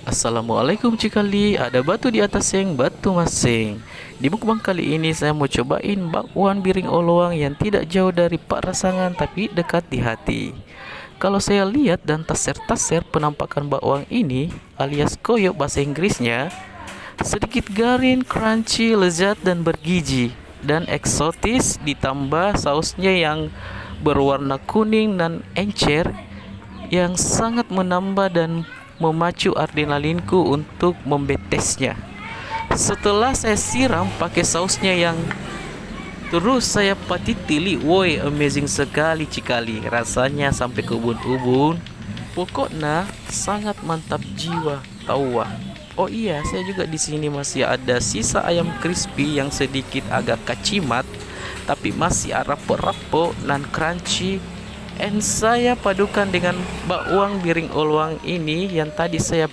Assalamualaikum cikali, ada batu di atas seng, batu masing. Di mukbang kali ini saya mau cobain bakwan biring oloang yang tidak jauh dari Pak Rasangan tapi dekat di hati. Kalau saya lihat dan taser-taser penampakan bakwan ini, alias koyok bahasa Inggrisnya, sedikit garing, crunchy, lezat dan bergizi dan eksotis ditambah sausnya yang berwarna kuning dan encer yang sangat menambah dan memacu adrenalinku untuk membetesnya. Setelah saya siram pakai sausnya yang terus saya patitili, woi amazing sekali cikali. Rasanya sampai ke ubun-ubun. Pokoknya sangat mantap jiwa, tahu wah. Oh iya, saya juga di sini masih ada sisa ayam crispy yang sedikit agak kacimat, tapi masih rapo-rapo dan crunchy. And saya padukan dengan bakwan biring oluang ini yang tadi saya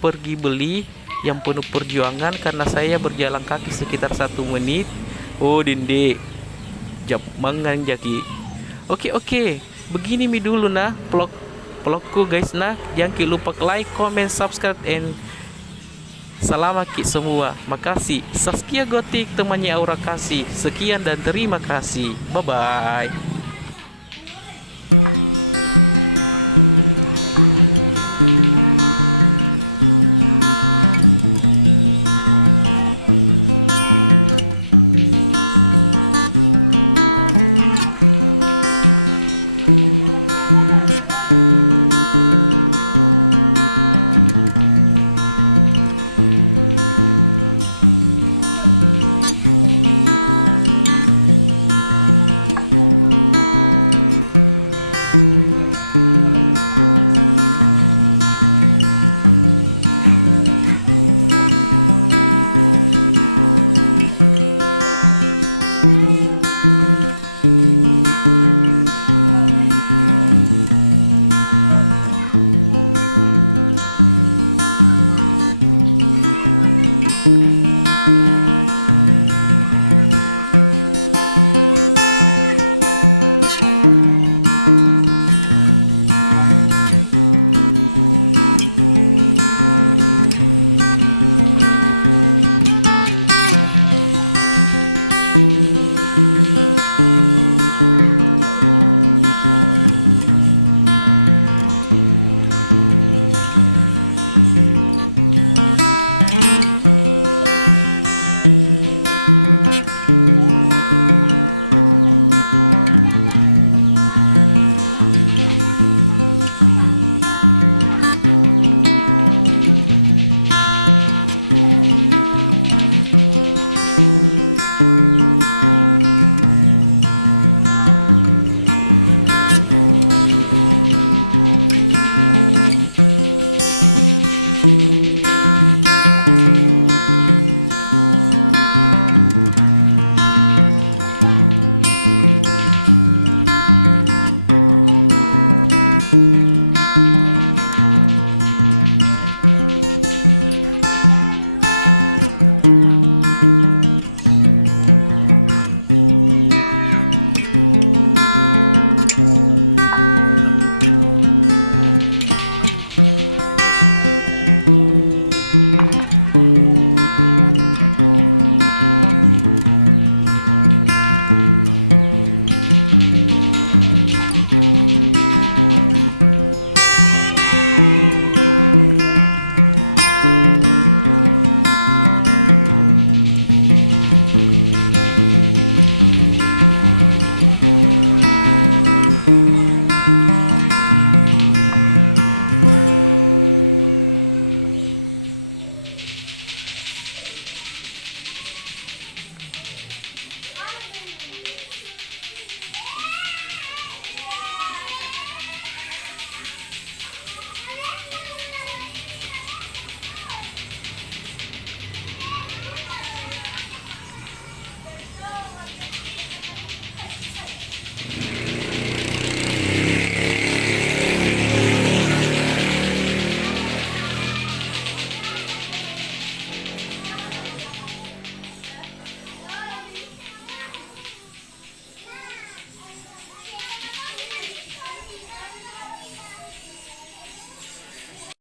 pergi beli, yang penuh perjuangan karena saya berjalan kaki sekitar 1 menit. Oh dende, jap mangan jaki. Oke, begini mi dulu nah vlogku guys nah. Jangan lupa like, comment, subscribe, and selamat ki semua. Makasih. Saskia Gotik temannya Aura Kasih. Sekian dan terima kasih. Bye bye.